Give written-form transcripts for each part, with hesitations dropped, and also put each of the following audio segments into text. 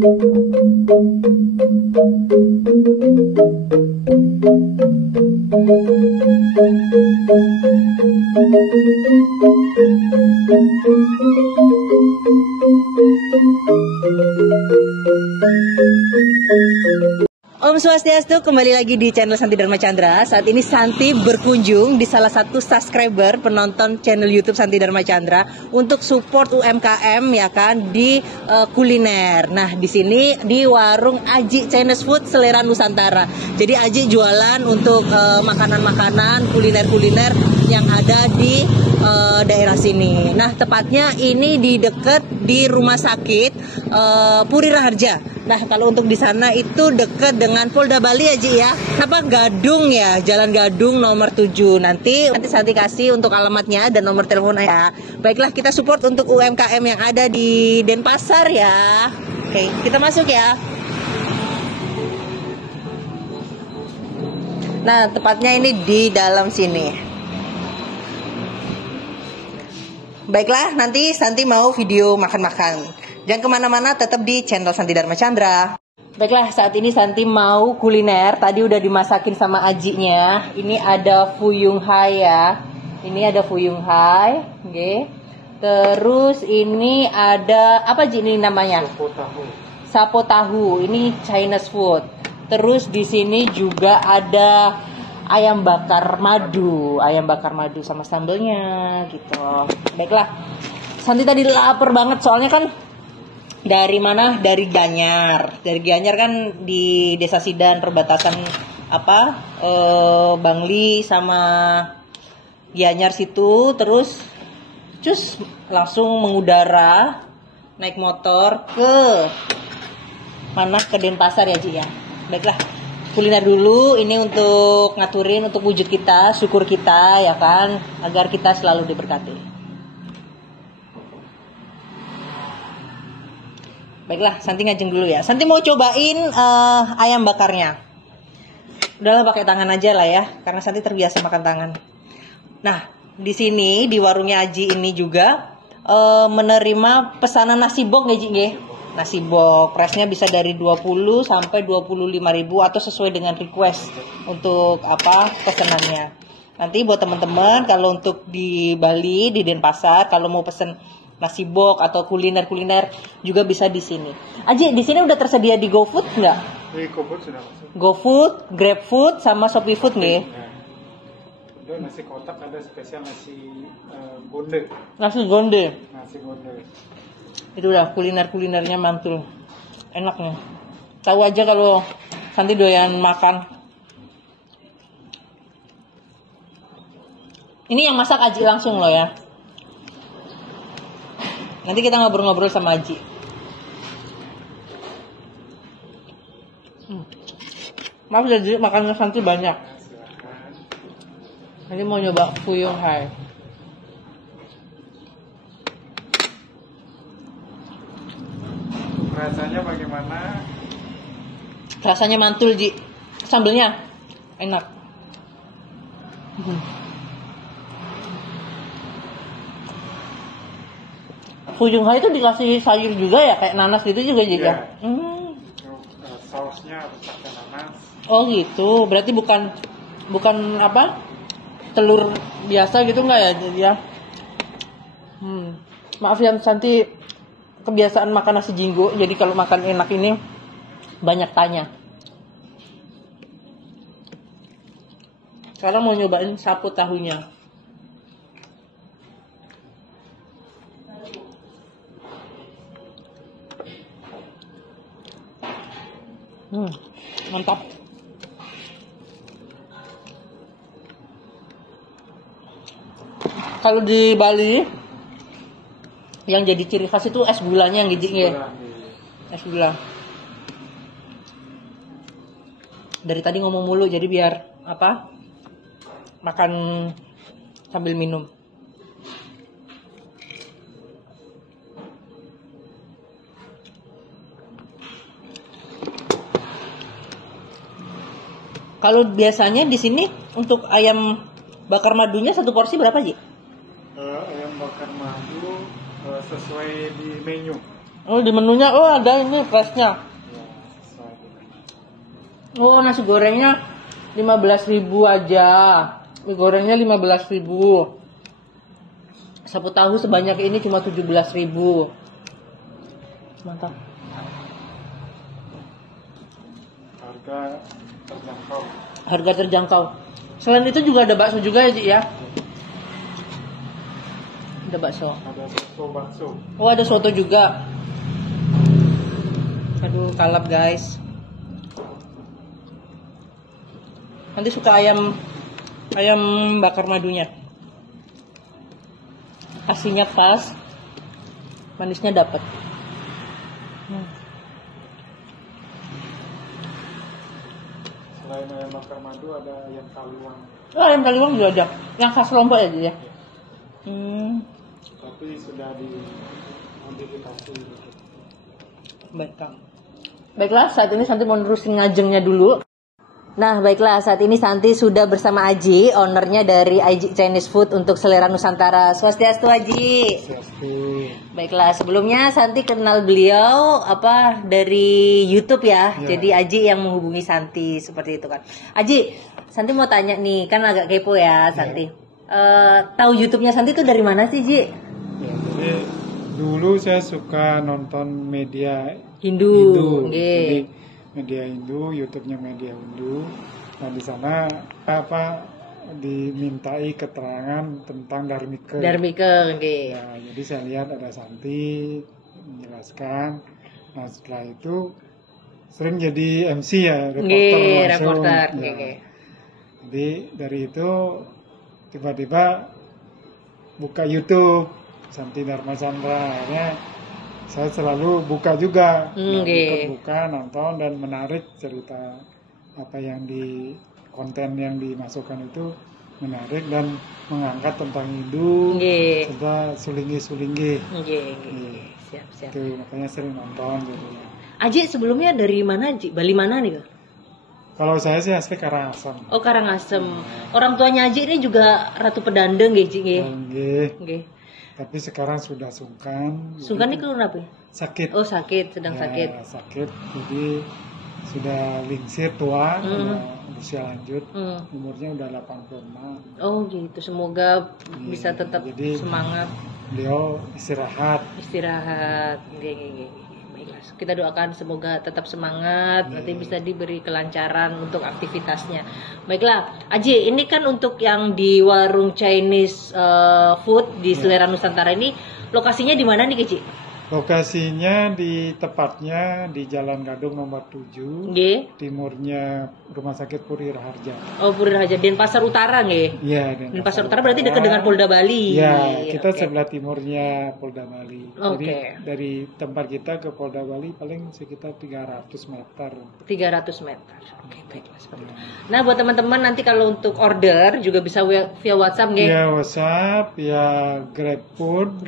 Om Swastiastu, kembali lagi di channel Santi Dharma Chandra. Saat ini Santi berkunjung di salah satu subscriber penonton channel YouTube Santi Dharma Chandra untuk support UMKM ya kan di kuliner. Nah, di sini di warung Aji Chinese Food Selera Nusantara. Jadi Aji jualan untuk makanan-makanan kuliner-kuliner yang ada di daerah sini. Nah, tepatnya ini di dekat di rumah sakit Puri Raharja. Nah, kalau untuk di sana itu dekat dengan Polda Bali ya, Ji ya. Apa Gadung ya, Jalan Gadung nomor 7. Nanti Santi kasih untuk alamatnya dan nomor telepon ya. Baiklah, kita support untuk UMKM yang ada di Denpasar ya. Oke, kita masuk ya. Nah, tepatnya ini di dalam sini. Baiklah, nanti Santi mau video makan-makan. Jangan kemana-mana, tetap di channel Santi Dharma Chandra. Baiklah, saat ini Santi mau kuliner. Tadi udah dimasakin sama ajinya. Ini ada fuyung hai ya. Ini ada fuyung hai. Okay. Terus ini ada apa Ji ini namanya? Sapo tahu. Sapo tahu. Ini Chinese food. Terus di sini juga ada ayam bakar madu sama sambelnya gitu. Baiklah, Santi tadi lapar banget soalnya kan dari mana? Dari Gianyar. Dari Gianyar kan di Desa Sidan perbatasan Bangli sama Gianyar situ. Terus langsung mengudara naik motor ke mana? Ke Denpasar ya Ji ya. Baiklah, kuliner dulu ini untuk ngaturin untuk wujud kita, syukur kita ya kan, agar kita selalu diberkati. Baiklah, Santi ngajeng dulu ya. Santi mau cobain ayam bakarnya. Udahlah pakai tangan aja lah ya, karena Santi terbiasa makan tangan. Nah, di sini di warungnya Aji ini juga menerima pesanan nasi bok nggak Ji? Nasi bok, price-nya bisa dari 20 sampai 25.000 atau sesuai dengan request untuk pesanannya. Nanti buat teman-teman kalau untuk di Bali di Denpasar kalau mau pesen nasi bok atau kuliner juga bisa di sini. Aji, di sini udah tersedia di GoFood nggak? Di GoFood sudah masuk. GoFood, GrabFood sama ShopeeFood nih. Udah nasi kotak ada spesial nasi gonde. Nasi gonde. Itu Itu udah kulinernya mantul. Enaknya. Tahu aja kalau Santi doyan makan. Ini yang masak Aji langsung loh ya. Nanti kita ngobrol-ngobrol sama Aji. Maaf jadi makannya Santi banyak. Nanti mau nyoba fuyung hai. rasanya bagaimana? Rasanya mantul Ji. Sambelnya enak. Fuyung hai itu dikasih sayur juga ya, kayak nanas gitu juga Ji ya. Sausnya harus pakai nanas. Oh gitu, berarti bukan telur biasa gitu nggak ya Ji ya? Maaf ya Santi kebiasaan makan nasi jinggo, jadi kalau makan enak ini banyak tanya. Sekarang mau nyobain sapo tahunya. Mantap. Kalau di Bali yang jadi ciri khas itu es gulanya yang gigi ya. Es gula. Dari tadi ngomong mulu jadi biar makan sambil minum. Kalau biasanya di sini untuk ayam bakar madunya satu porsi berapa Ji? Ayam bakar madu sesuai di menu. Oh, di menunya ada ini flashnya. Ya, sesuai dengan. Oh, nasi gorengnya 15.000 aja. Mie gorengnya 15.000. Sapu tahu sebanyak ini cuma 17.000. Mantap. Harga terjangkau. Harga terjangkau. Selain itu juga ada bakso juga ya, Ji ya? Ada bakso. Ada soto bakso. Oh, ada soto juga. Aduh, kalap guys. Nanti suka ayam bakar madunya. Asinnya pas, manisnya dapat. Selain ayam bakar madu ada ayam taliwang. Oh, ayam taliwang juga ada. Yang khas Lombok ya, Ji ya? Tapi sudah dimodifikasi. Baiklah, saat ini Santi mau nerusin ngajengnya dulu. Nah, baiklah, saat ini Santi sudah bersama Aji, ownernya dari Aji Chinese Food untuk selera Nusantara. Swastiastu, Aji. Swastiastu. Baiklah, sebelumnya Santi kenal beliau dari YouTube ya. Ya. Jadi Aji yang menghubungi Santi seperti itu kan. Aji, Santi mau tanya nih, kan agak kepo ya Santi. Tahu YouTube-nya Santi itu dari mana sih, Ji? Ya, jadi dulu saya suka nonton media Hindu. Jadi media Hindu, YouTube-nya media Hindu. Nah, di sana dimintai keterangan tentang Dharmika. Dharmika, nggih. Ya, jadi saya lihat ada Santi menjelaskan. Nah, setelah itu sering jadi MC ya, reporter langsung. Reporter. Ya. Jadi dari itu tiba-tiba buka YouTube Santi Dharma Chandra. Akhirnya saya selalu buka juga, buka nonton dan menarik cerita apa yang konten yang dimasukkan itu menarik dan mengangkat tentang Hindu serta sulinggi. Siap. Itu makanya sering nonton jadinya. Aji sebelumnya dari mana, Aji? Bali mana nih? Kalau saya sih asli Karangasem. Oh, Karangasem. Orang tuanya Aji ini juga Ratu Pedandeng nggih, Ji nggih. Nggih. Tapi sekarang sudah sungkan. Sungkan ini kenapa? Sakit. Oh, sedang sakit. Sakit, jadi sudah lingsir tua, usia lanjut, umurnya udah 85. Oh gitu, semoga bisa tetap semangat. Beliau istirahat. Baiklah, kita doakan semoga tetap semangat, nanti bisa diberi kelancaran untuk aktivitasnya. Baiklah, Aji, ini kan untuk yang di warung Chinese food di Selera Nusantara ini, lokasinya di mana nih, Keci? Lokasinya tepatnya di Jalan Gadung nomor 7, timurnya Rumah Sakit Puri Raharja. Oh, Puri Raharja, Denpasar Utara nggih? Iya, Denpasar Utara berarti dekat dengan Polda Bali. Iya, kita sebelah timurnya Polda Bali. Oke. Jadi dari tempat kita ke Polda Bali paling sekitar 300 meter. 300 meter. Oke, baiklah seperti itu. Nah, buat teman-teman nanti kalau untuk order juga bisa via WhatsApp nggih? Via WhatsApp, via GrabFood,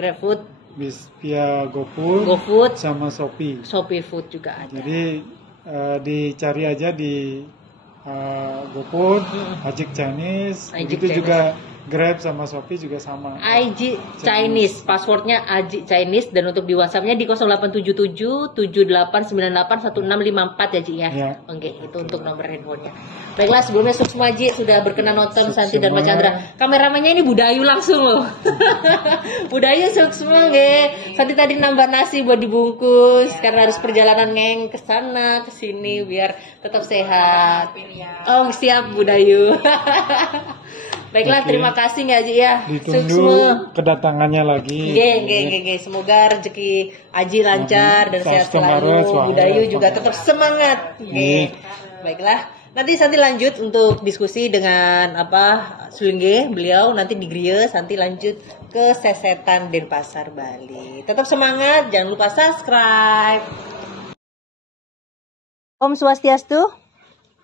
via GoFood, sama Shopee. Shopee Food juga ada. Jadi dicari aja di GoFood, Aji Chinese, itu juga Grab sama Shopee juga sama. Aji Chinese, passwordnya Aji Chinese, dan untuk di WhatsAppnya di 0877 7898 1654 ya, Ji ya. Oke, itu untuk nomor handphonenya. Baiklah, sebelumnya Suksma Ji sudah berkenan nonton Santi Dharma Chandra. Kameramennya ini Budayu langsung loh. Budayu Suksma nggih. Santi tadi nambah nasi buat dibungkus karena harus perjalanan ngeng ke sana ke sini biar tetap sehat. Oh, siap Budayu. Baiklah, terima kasih nggak Aji ya. Ditunggu kedatangannya lagi. Nggih. Semoga rezeki Aji lancar dan sehat selalu. Budayu juga tetap semangat. Baiklah, nanti Santi lanjut untuk diskusi dengan Sulingge beliau nanti di Griya. Santi lanjut ke Sesetan Denpasar Bali. Tetap semangat, jangan lupa subscribe. Om Swastiastu.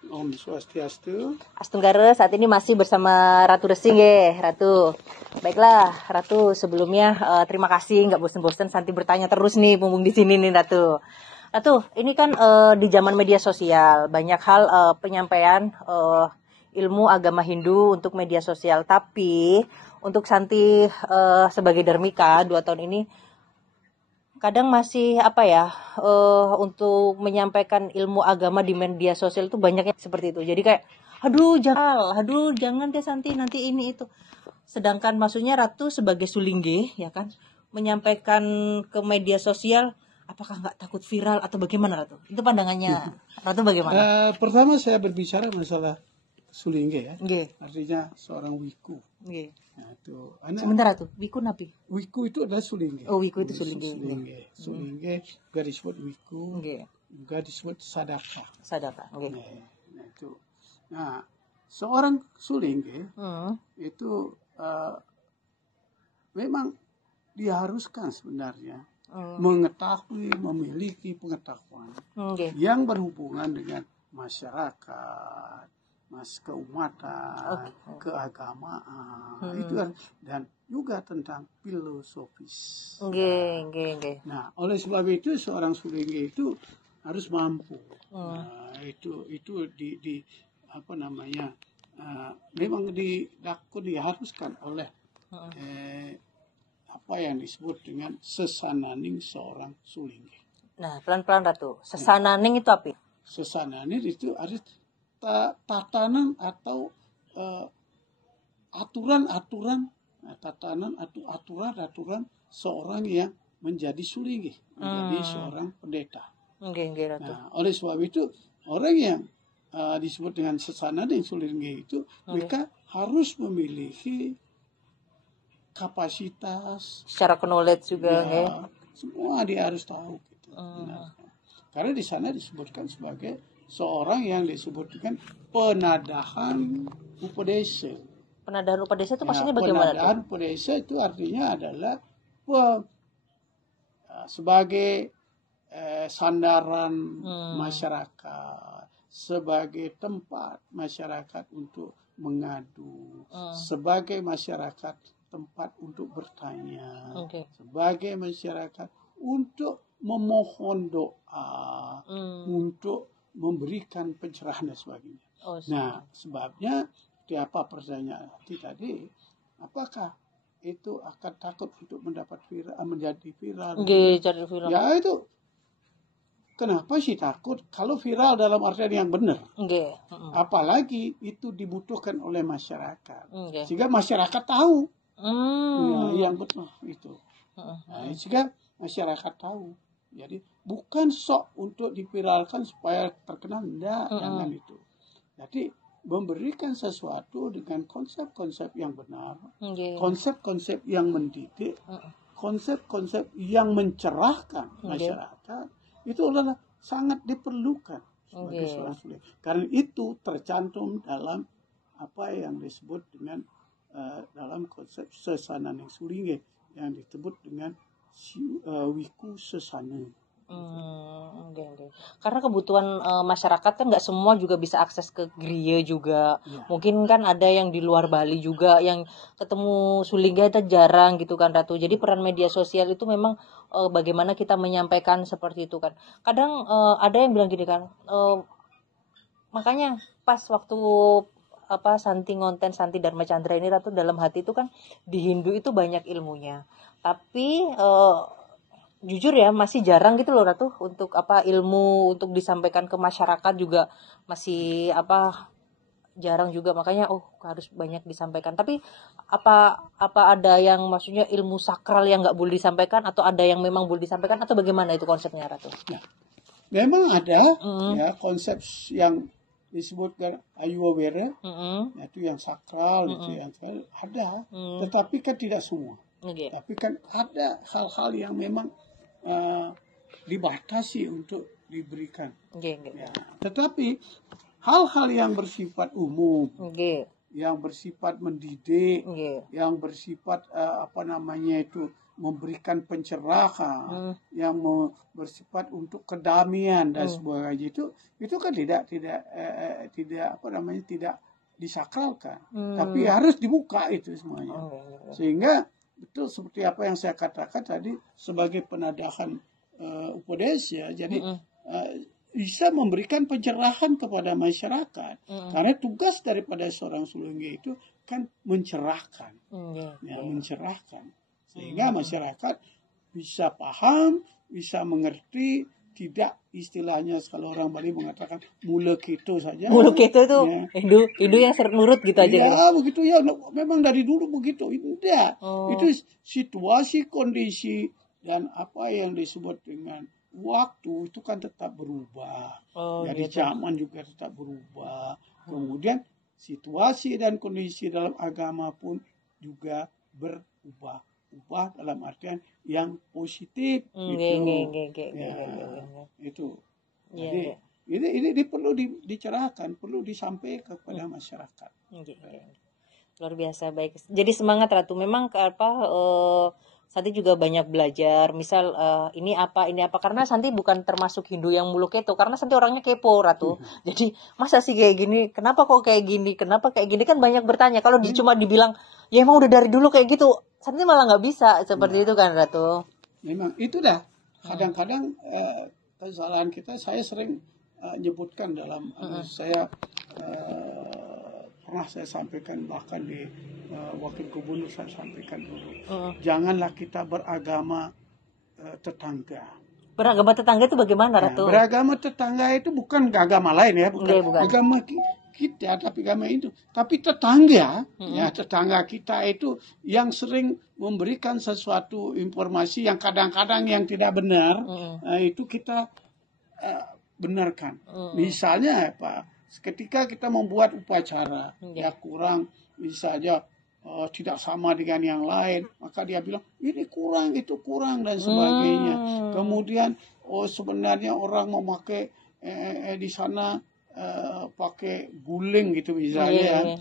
Om Swastiastu. Astunggara, saat ini masih bersama Ratu Resing ya, Ratu. Baiklah, Ratu, sebelumnya terima kasih, nggak bosen-bosen Santi bertanya terus nih, mumpung di sini nih, Ratu. Ratu, ini kan di zaman media sosial banyak hal penyampaian ilmu agama Hindu untuk media sosial, tapi untuk Santi sebagai Dharmika 2 tahun ini kadang masih untuk menyampaikan ilmu agama di media sosial itu banyaknya seperti itu. Jadi kayak aduh jangan deh Santi nanti ini itu. Sedangkan maksudnya Ratu sebagai sulingge ya kan menyampaikan ke media sosial, apakah nggak takut viral atau bagaimana Ratu? Itu pandangannya Ratu bagaimana? Pertama saya berbicara masalah sulingge ya. Nggih. Artinya seorang wiku. Nggih. Nah, itu Sebentar Ratu, wiku napi? wiku itu adalah sulingge. Oh, wiku itu sulingge. Sulingge juga disebut wiku, Nggih. juga disebut sadaka. Sadaka. Nggih. Nah, itu. Nah, seorang sulingge itu memang diharuskan sebenarnya mengetahui, memiliki pengetahuan yang berhubungan dengan masyarakat, keumatan, keagamaan, itu kan, dan juga tentang filosofis. Nah, oleh sebab itu seorang sulingge itu harus mampu. Nah, itu di apa namanya? Memang diharuskan oleh apa yang disebut dengan sesananing seorang sulingge. Nah, pelan-pelan Ratu. Sesananing itu apa? Sesananing itu harus tatanan atau aturan-aturan seorang yang menjadi sulingge, menjadi seorang pendeta. Nah, oleh sebab itu orang yang disebut dengan sesananing sulingge itu mereka harus memiliki kapasitas secara knowledge juga semua dia harus tahu gitu. Karena di sana disebutkan sebagai seorang yang disebut dengan penadahan upadesa. Penadahan upadesa itu maksudnya bagaimana? Penadahan upadesa itu artinya adalah sebagai sandaran masyarakat, sebagai tempat masyarakat untuk mengadu, sebagai masyarakat tempat untuk bertanya, sebagai masyarakat untuk memohon doa, untuk memberikan pencerahan dan sebagainya. Nah, sebabnya apa pertanyaan tadi, apakah itu akan takut untuk menjadi viral? Ya itu, kenapa sih takut? Kalau viral dalam artian yang benar, apalagi itu dibutuhkan oleh masyarakat, sehingga masyarakat tahu yang betul itu. Nah, sehingga masyarakat tahu. Jadi bukan sok untuk diviralkan supaya terkenal, jangan itu. Jadi memberikan sesuatu dengan konsep-konsep yang benar, konsep-konsep yang mendidik, konsep-konsep yang mencerahkan masyarakat, itu adalah sangat diperlukan sebagai seorang sulingge. Karena itu tercantum dalam apa yang disebut dengan dalam konsep sesananing sulingge yang disebut dengan wiku sesana. Karena kebutuhan masyarakat kan nggak semua juga bisa akses ke gereja juga. Mungkin kan ada yang di luar Bali juga yang ketemu sulingge itu jarang gitu kan Ratu. Jadi peran media sosial itu memang bagaimana kita menyampaikan seperti itu kan. Kadang ada yang bilang gini kan, makanya pas waktu Santi ngonten Santi Dharma Chandra ini Ratu, dalam hati itu kan di Hindu itu banyak ilmunya. Tapi jujur ya masih jarang gitu loh Ratu untuk ilmu untuk disampaikan ke masyarakat juga masih jarang juga, makanya harus banyak disampaikan. Tapi apa ada yang maksudnya ilmu sakral yang nggak boleh disampaikan atau ada yang memang boleh disampaikan atau bagaimana itu konsepnya Ratu? Nah, memang ada ya konsep yang disebutkan Ayurveda, itu yang sakral, itu yang ada, tetapi kan tidak semua. Tapi kan ada hal-hal yang memang dibatasi untuk diberikan. Ya. Tetapi hal-hal yang bersifat umum, yang bersifat mendidik, yang bersifat memberikan pencerahan, yang bersifat untuk kedamaian dan sebagainya itu kan tidak disakralkan, tapi harus dibuka itu semuanya. Sehingga betul seperti apa yang saya katakan tadi sebagai penadahan upadesa, jadi bisa memberikan pencerahan kepada masyarakat, karena tugas daripada seorang sulingge itu kan mencerahkan, mencerahkan, sehingga masyarakat bisa paham, bisa mengerti, tidak istilahnya kalau orang Bali mengatakan mula keto saja. Mulu gitu tuh Ya. Hindu yang nurut gitu aja gitu. Ya begitu ya, memang dari dulu begitu. Tidak, Oh. itu situasi, kondisi dan apa yang disebut dengan waktu itu kan tetap berubah. Oh, Jadi gitu. zaman juga tetap berubah. Kemudian situasi dan kondisi dalam agama pun juga berubah. Ubah dalam artian yang positif gitu. Ya, itu. Iya, Jadi iya. ini perlu dicerahkan, perlu disampaikan kepada masyarakat. Luar biasa baik. Jadi semangat Ratu. Memang Santi juga banyak belajar. Misal ini apa karena Santi bukan termasuk Hindu yang mulu keto, karena Santi orangnya kepo Ratu. Jadi masa sih kayak gini? Kenapa kok kayak gini? Kenapa kayak gini? Kan banyak bertanya. Kalau cuma dibilang ya emang udah dari dulu kayak gitu, Santi malah nggak bisa seperti itu kan Ratu. Memang itu dah. Kadang-kadang kesalahan kita, saya sering nyebutkan dalam saya pernah saya sampaikan, bahkan di wakil gubernur saya sampaikan dulu. Janganlah kita beragama tetangga. Beragama tetangga itu bagaimana Ratu? Beragama tetangga itu bukan agama lain ya, bukan. Bukan. Agama kita, tapi agama itu. Tapi tetangga, ya tetangga kita itu yang sering memberikan sesuatu informasi yang kadang-kadang yang tidak benar, itu kita benarkan. Misalnya apa? Ketika kita membuat upacara, ya kurang, misalnya tidak sama dengan yang lain, maka dia bilang ini kurang, itu kurang dan sebagainya. Kemudian sebenarnya orang memakai di sana pakai guling gitu misalnya.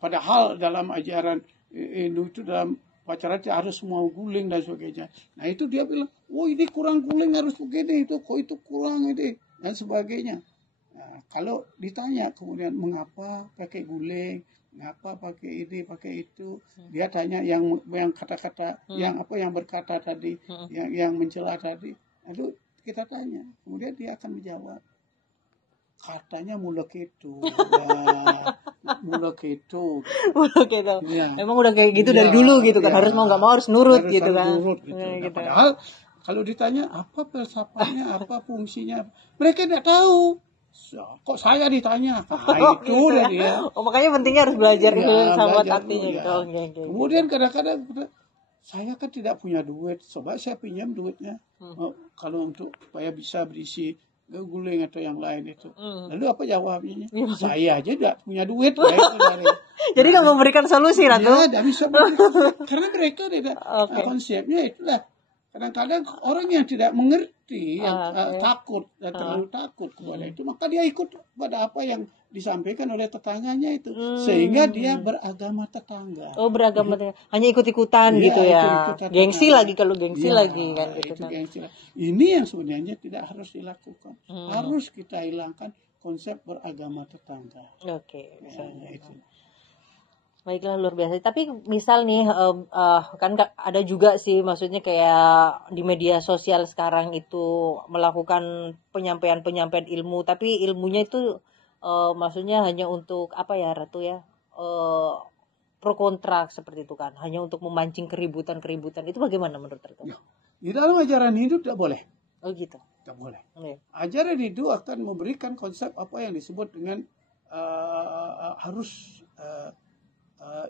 Padahal dalam ajaran Hindu itu dalam upacara harus semua guling dan sebagainya. Nah itu dia bilang, oh ini kurang guling, harus begini, itu kok itu kurang ini dan sebagainya. Nah, kalau ditanya kemudian mengapa pakai guling, mengapa pakai ini, pakai itu, dia tanya yang kata-kata yang berkata tadi, yang mencela tadi, lalu kita tanya, kemudian dia akan menjawab, katanya mulek itu, mulek itu. Ya. Emang udah kayak gitu dari dulu gitu kan, harus mau nggak mau harus nurut gitu kan. Gitu. Padahal kalau ditanya apa filsafatnya, apa fungsinya, mereka tidak tahu. Kok saya ditanya? Itu dia. Makanya pentingnya harus belajar filsafat artinya gitu. Kemudian kadang-kadang saya kan tidak punya duit, coba saya pinjam duitnya. Kalau untuk supaya bisa berisi guling atau yang lain itu. Lalu apa jawabnya? Saya aja tidak punya duit. Jadi tidak memberikan solusi, Ratu? Ya, tidak bisa memberikan. Karena mereka tidak konsepnya itulah. Kadang-kadang orang yang tidak mengerti, yang takut, terlalu takut kepada itu, maka dia ikut pada apa yang disampaikan oleh tetangganya itu, sehingga dia beragama tetangga. Oh, beragama tetangga, hanya ikut-ikutan gitu ya. Gengsi lagi kalau gengsi lagi kan gitu. Ini yang sebenarnya tidak harus dilakukan. Harus kita hilangkan konsep beragama tetangga. Oke, misalnya itu. Baiklah, luar biasa. Tapi misal nih kan ada juga sih, maksudnya kayak di media sosial sekarang itu melakukan penyampaian ilmu, tapi ilmunya itu maksudnya hanya untuk apa ya Ratu ya, pro kontra seperti itu kan, hanya untuk memancing keributan. Itu bagaimana menurut Ratu? Di dalam ajaran Hindu tidak boleh. Oh gitu. Tidak boleh. Ajaran Hindu akan memberikan konsep apa yang disebut dengan harus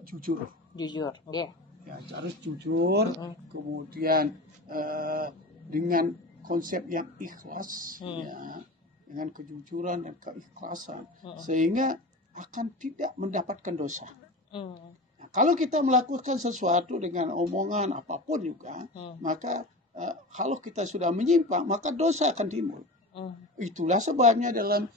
jujur, ya, harus jujur, kemudian dengan konsep yang ikhlas, ya, dengan kejujuran dan keikhlasan, sehingga akan tidak mendapatkan dosa. Nah, kalau kita melakukan sesuatu dengan omongan apapun juga, maka kalau kita sudah menyimpang, maka dosa akan timbul. Itulah sebabnya dalam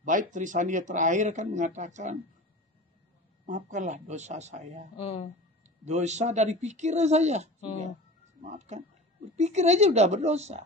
Bait Trisandia terakhir kan mengatakan, maafkanlah dosa saya. Dosa dari pikiran saya. Ya, maafkan. Berpikir aja udah berdosa.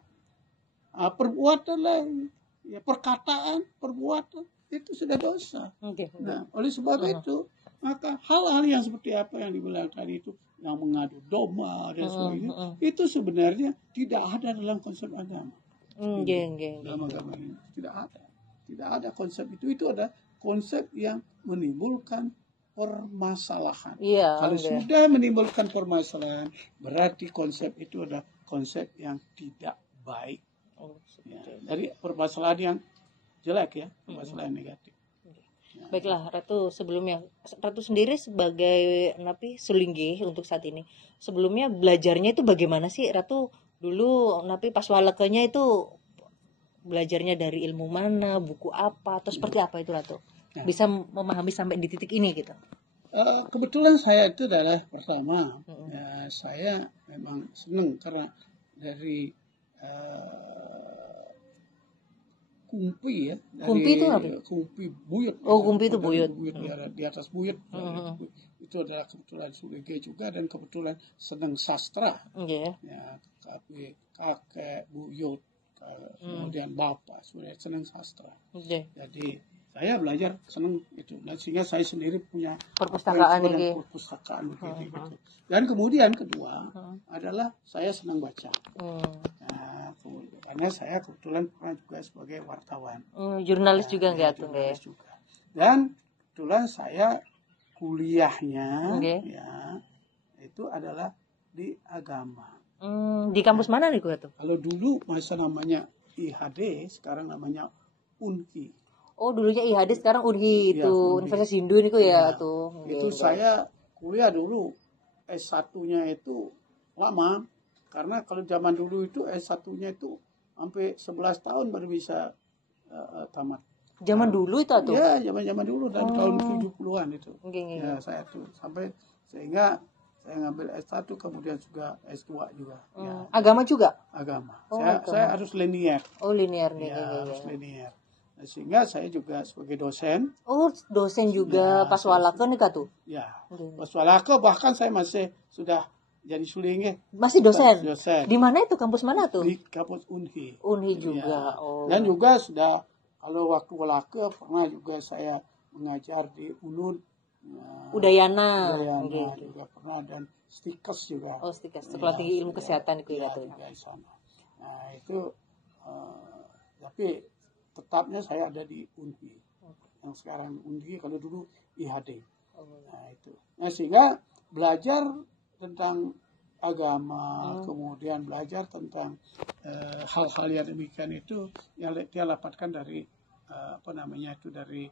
Perbuatan lain, ya, perkataan, perbuatan, itu sudah dosa. Nah, oleh sebab itu, maka hal-hal yang seperti apa yang dibilang tadi itu, yang mengadu domba dan sebagainya, itu sebenarnya tidak ada dalam konsep agama. Dalam agama ini tidak ada. Tidak ada konsep itu ada konsep yang menimbulkan permasalahan. Iya. Kalau sudah menimbulkan permasalahan, berarti konsep itu adalah konsep yang tidak baik. Ya, dari permasalahan yang jelek ya, permasalahan negatif. Ya. Baiklah, Ratu, sebelumnya Ratu sendiri sebagai napi sulingge untuk saat ini, sebelumnya belajarnya itu bagaimana sih, Ratu? Dulu napi pas walakanya itu belajarnya dari ilmu mana, buku apa, atau seperti apa itu, Ratu? Bisa memahami sampai di titik ini gitu. Kebetulan saya itu adalah pertama, ya, saya memang senang karena dari kumpi ya. Kumpi itu apa? Kumpi buyut. Oh, kumpi itu buyut. Di atas buyut. Itu adalah kebetulan sulingge juga dan kebetulan senang sastra. Yeah. Ya, tapi kakek, buyut, kemudian bapak sudah senang sastra. Yeah. Jadi saya belajar senang itu, sehingga saya sendiri punya perpustakaan ini. Perpustakaan begitu. Dan kemudian kedua adalah saya senang baca. Nah, karena saya kebetulan pernah juga sebagai wartawan. Jurnalis juga enggak tuh, jurnalis juga. Dan kebetulan saya kuliahnya ya itu adalah di agama. Di kampus mana nih tuh? Kalau dulu masa namanya IHD, sekarang namanya UNHI. Oh, dulunya IHD, sekarang UNHI itu, Universitas Hindu ini ya tuh. Itu saya kuliah dulu S1-nya itu lama, karena kalau zaman dulu itu S1-nya itu sampai 11 tahun baru bisa tamat. Zaman dulu itu tuh? Ya, zaman dulu dari tahun 70-an itu. Ya, saya tuh sampai sehingga saya ngambil S1 kemudian juga S2 juga. Ya. Agama juga? Agama. Saya harus linear. Oh, linear nih. Ya, harus linear. Sehingga saya juga sebagai dosen. Oh, dosen juga ya, pas walaka nih tuh? Ya, pas walaka bahkan saya masih sudah jadi sulingge. Masih dosen? Dosen. Di mana itu? Kampus mana tuh? Di kampus UNHI. UNHI juga. Ya. Oh. Dan juga sudah, kalau waktu walaka pernah juga saya mengajar di UNUD. Udayana juga pernah, dan Stikes juga. Oh, Stikes, Sekolah Tinggi Ilmu Kesehatan itu ya tuh. Di sana. Nah, itu tapi tetapnya saya ada di UNHI. Yang sekarang UNHI, kalau dulu IHD. Nah, itu. Nah, sehingga belajar tentang agama, kemudian belajar tentang hal-hal yang demikian itu yang dia dapatkan dari dari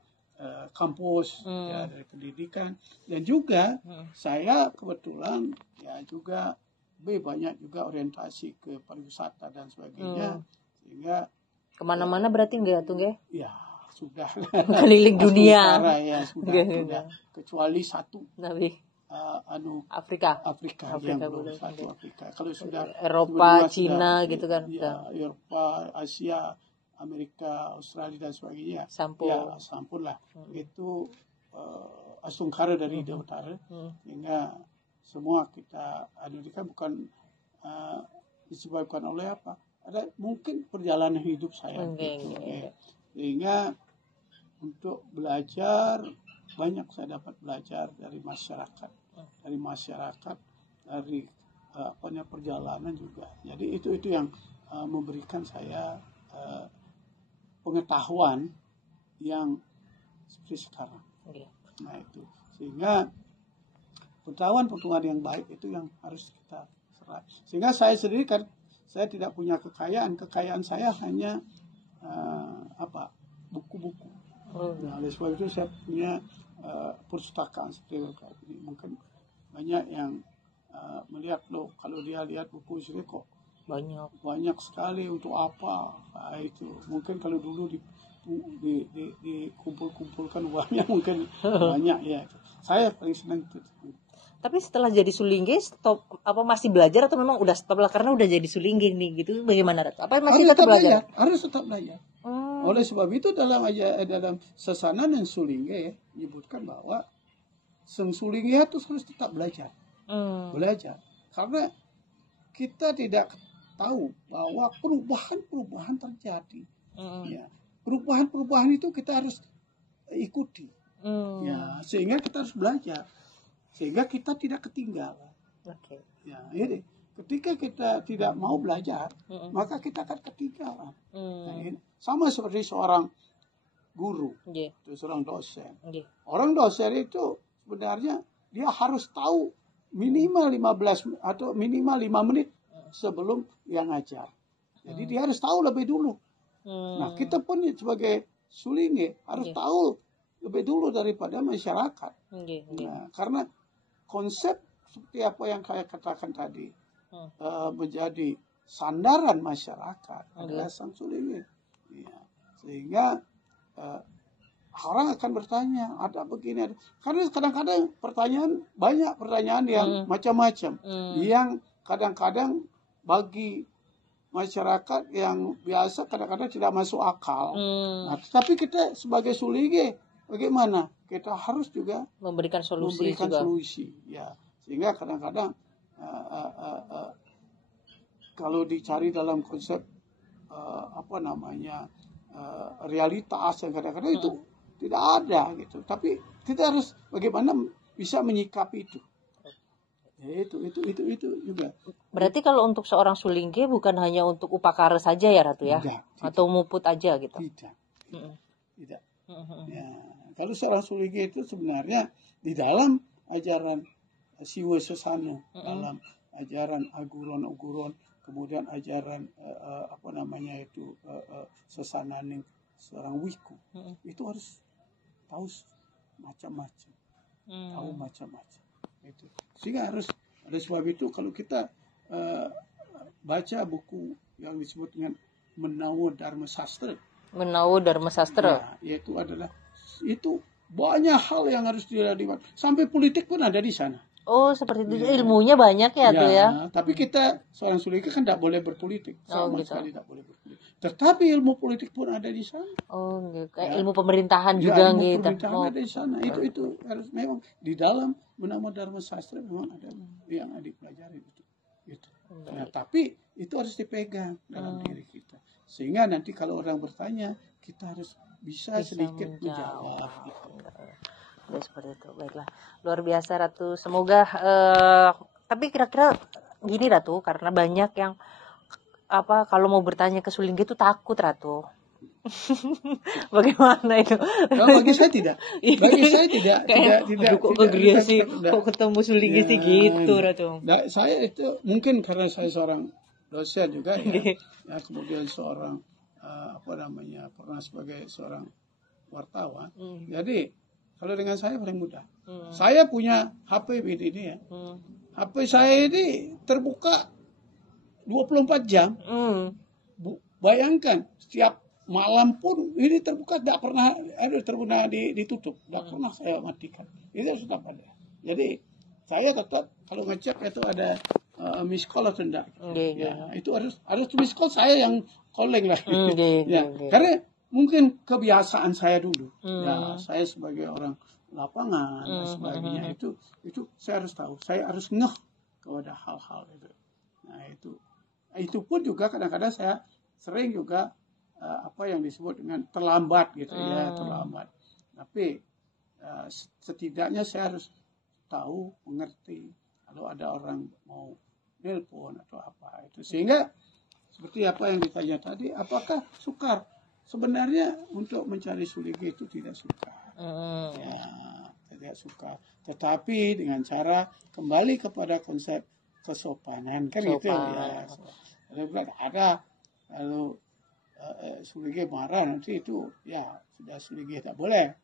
kampus, ya, dari pendidikan, dan juga saya kebetulan ya juga banyak juga orientasi ke pariwisata dan sebagainya, sehingga kemana-mana berarti enggak tuh nggak? Ya sudah keliling dunia. Ya sudah. Kecuali satu. Nabi. Afrika yang belum satu Afrika. Kalau sudah Eropa, Cina gitu kan. Ya, Eropa, Asia, Amerika, Australia dan sebagainya. Sampun lah. Itu asungkara dari Ida Utara. Sehingga semua kita kan bukan disebabkan oleh apa? Ada mungkin perjalanan hidup saya. Sehingga untuk belajar banyak saya dapat belajar dari masyarakat, dari perjalanan juga. Jadi itu yang memberikan saya pengetahuan yang seperti sekarang. Nah itu, sehingga pengetahuan yang baik itu yang harus kita serap. Sehingga saya sendiri kan saya tidak punya kekayaan saya hanya buku-buku. Nah, oleh sebab itu saya punya perpustakaan seperti ini. Mungkin banyak yang melihat loh, kalau dia lihat buku ini kok banyak sekali, untuk apa? Nah, itu mungkin kalau dulu dikumpulkan uangnya mungkin banyak ya. Saya paling senang itu. Tapi setelah jadi sulingge masih belajar atau memang udah stop lah karena udah jadi sulingge nih gitu, bagaimana? Apa masih tetap belajar? Harus tetap belajar. Oleh sebab itu dalam sesanan yang sulingge menyebutkan bahwa sulingge itu harus tetap belajar. Belajar. Karena kita tidak tahu bahwa perubahan terjadi. Ya. Perubahan itu kita harus ikuti. Ya, sehingga kita harus belajar. Sehingga kita tidak ketinggalan. Ya, ini ketika kita tidak mau belajar, maka kita akan ketinggalan. Nah, ini sama seperti seorang guru, seorang dosen. Orang dosen itu sebenarnya dia harus tahu minimal 15 atau minimal 5 menit sebelum yang ngajar. Jadi dia harus tahu lebih dulu. Nah, kita pun sebagai sulinge harus tahu lebih dulu daripada masyarakat. Nah, karena konsep seperti apa yang saya katakan tadi menjadi sandaran masyarakat adalah sang sulinge. Ya. Sehingga orang akan bertanya, ada begini, ada. Karena kadang-kadang banyak pertanyaan yang macam-macam, yang kadang-kadang bagi masyarakat yang biasa kadang-kadang tidak masuk akal. Nah, tetapi kita sebagai sulinge bagaimana? Kita harus juga memberikan solusi. Ya, sehingga kadang-kadang kalau dicari dalam konsep realitas yang kadang-kadang itu tidak ada gitu. Tapi kita harus bagaimana bisa menyikapi itu. Itu juga. Berarti kalau untuk seorang sulinge bukan hanya untuk upakara saja ya Ratu ya? Tidak. Atau muput aja gitu? Tidak. Ya, kalau seorang sulinge itu sebenarnya di dalam ajaran Siwa Sesano, dalam ajaran Aguron, kemudian ajaran Sesananing seorang wiku, itu harus tahu macam-macam, itu. Sehingga harus sebab itu kalau kita baca buku yang disebut dengan Menawa Dharma Sastra, nah, itu banyak hal yang harus dilakukan, sampai politik pun ada di sana. Oh, seperti itu. Ya. Ilmunya banyak ya tuh ya. Tapi kita seorang sulinge kan tidak boleh berpolitik, sama gitu. sekali tidak boleh berpolitik. Tetapi ilmu politik pun ada di sana. Oh, gitu. Kayak ilmu pemerintahan juga ilmu gitu. Pemerintahan ada di sana. Itu harus memang di dalam Menawa Dharma Sastra memang ada yang dipelajari itu. Nah, tapi itu harus dipegang dalam diri kita. Sehingga nanti kalau orang bertanya, kita harus bisa sedikit menjawab. Ya, seperti itu. Baiklah, luar biasa Ratu. Semoga tapi kira-kira gini Ratu, karena banyak yang kalau mau bertanya ke sulinge itu takut Ratu. Bagaimana itu? Bagi saya tidak. Kok kegerian sih? Kok ketemu sulinge sih gitu Ratu? Nah, saya itu mungkin karena saya seorang dosen juga ya. Kemudian seorang pernah sebagai seorang wartawan. Jadi kalau dengan saya paling mudah. Saya punya HP ini ya. HP saya ini terbuka 24 jam. Bayangkan setiap malam pun ini terbuka, tidak pernah ditutup, tidak pernah saya matikan. Itu tetap ada. Jadi saya tetap kalau ngecek itu ada miss call atau tidak. Itu harus miss call, saya yang calling lah. Karena mungkin kebiasaan saya dulu. Ya, saya sebagai orang lapangan dan sebagainya itu saya harus tahu. Saya harus ngeh kepada hal-hal itu. Nah, itu pun juga kadang-kadang saya sering juga apa yang disebut dengan terlambat gitu ya, terlambat. Tapi setidaknya saya harus tahu, mengerti kalau ada orang mau nelpon atau apa itu. Sehingga seperti apa yang ditanya tadi, apakah sukar? Sebenarnya untuk mencari sulinge itu tidak sukar. Tidak sukar. Tetapi dengan cara kembali kepada konsep kesopanan kan gitu ya. Ada lalu sulinge marah nanti itu ya sudah sulinge tak boleh.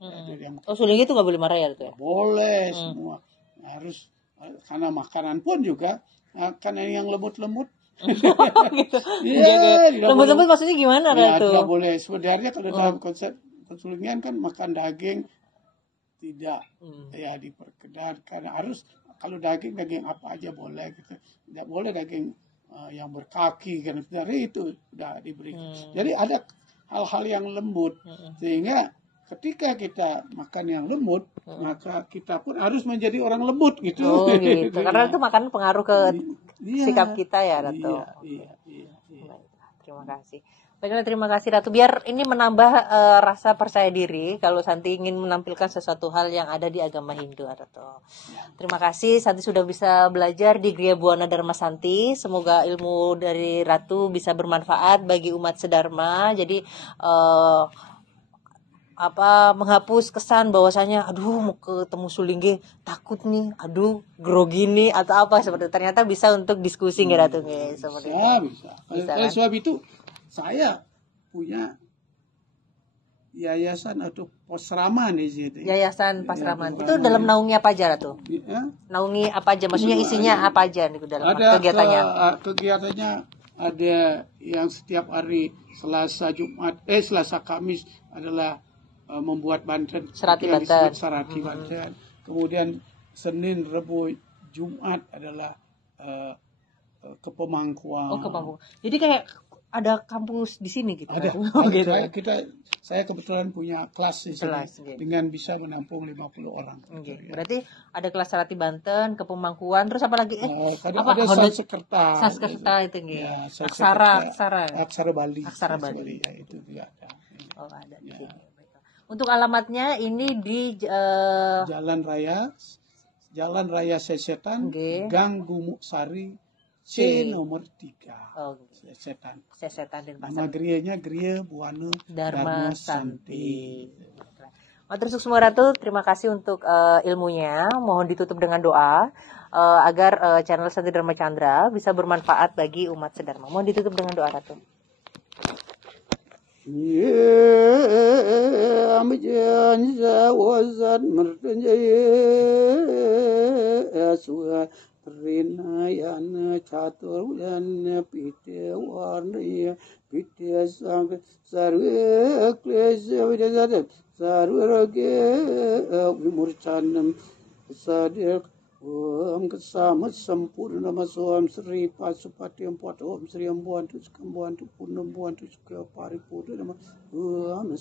Sulinge itu nggak boleh marah ya itu ya? Boleh semua. Harus karena makanan pun juga karena yang lembut-lembut. Gitu. Lembut-lembut maksudnya gimana Ratu? Tidak boleh. Sebenarnya kalau dalam konsep kesulingan kan makan daging tidak ya diperkenankan. Harus kalau daging apa aja boleh gitu. Tidak boleh daging yang berkaki kan. Dari itu sudah diberikan. Jadi ada hal-hal yang lembut sehingga ketika kita makan yang lembut maka kita pun harus menjadi orang lembut gitu. Gitu. Karena itu makan pengaruh ke sikap kita ya Ratu. Iya. Terima kasih. Baiklah, terima kasih Ratu. Biar ini menambah rasa percaya diri kalau Santi ingin menampilkan sesuatu hal yang ada di agama Hindu Ratu. Terima kasih Santi sudah bisa belajar di Gria Buana Dharma Santi. Semoga ilmu dari Ratu bisa bermanfaat bagi umat sedharma. Jadi menghapus kesan bahwasanya aduh mau ketemu Sulingge takut nih, aduh grogi nih atau apa seperti itu. Ternyata bisa untuk diskusi nggak Ratu nggih seperti itu. Bisa. Bisa, Oleh kan? sebab itu saya punya yayasan atau posraman di situ. Yayasan Pasraman. Ya, Itu dalam naungi apa aja Ratu? Ya. Naungi apa aja? Maksudnya isinya apa aja nih dalam kegiatannya? Kegiatannya ada yang setiap hari Selasa Kamis adalah membuat Banten, Serati yang Banten. disebut Serati Banten. Kemudian Senin, Rabu, Jumat adalah ke Pemangkuan. Oh, ke Pamung. Jadi kayak ada kampus di sini gitu. Ada. Oh, gitu. Saya kebetulan punya kelas di sini Kelas, gitu. dengan bisa menampung 50 orang. Okay. Berarti ada kelas Serati Banten, ke Pemangkuan, terus apa lagi? Ada Sanskerta. Sanskerta itu gitu. Ya, Aksara Bali. Aksara Bali. Ya, itu juga ada. Oh, ada di sini. Untuk alamatnya ini di Jalan Raya Sesetan, Gang Gumuk Sari, C nomor 3. Oh, Sesetan. Sesetan dan Nama Pasar. Grianya Gria Buana Dharma Santi. Matur semua Ratu, terima kasih untuk ilmunya. Mohon ditutup dengan doa agar channel Santi Dharma Chandra bisa bermanfaat bagi umat sedharma. Mohon ditutup dengan doa Ratu. Rinayana Chaturana Pite Varnaya Pite Sang Sarve Klesha Vidasada Sarvarage Vimurchanam Sadir Om Kesama Sampurna Masam Sri Pasupati Empat Om Sri Ambuantu Skambuantu Punambuantu Paripurna Om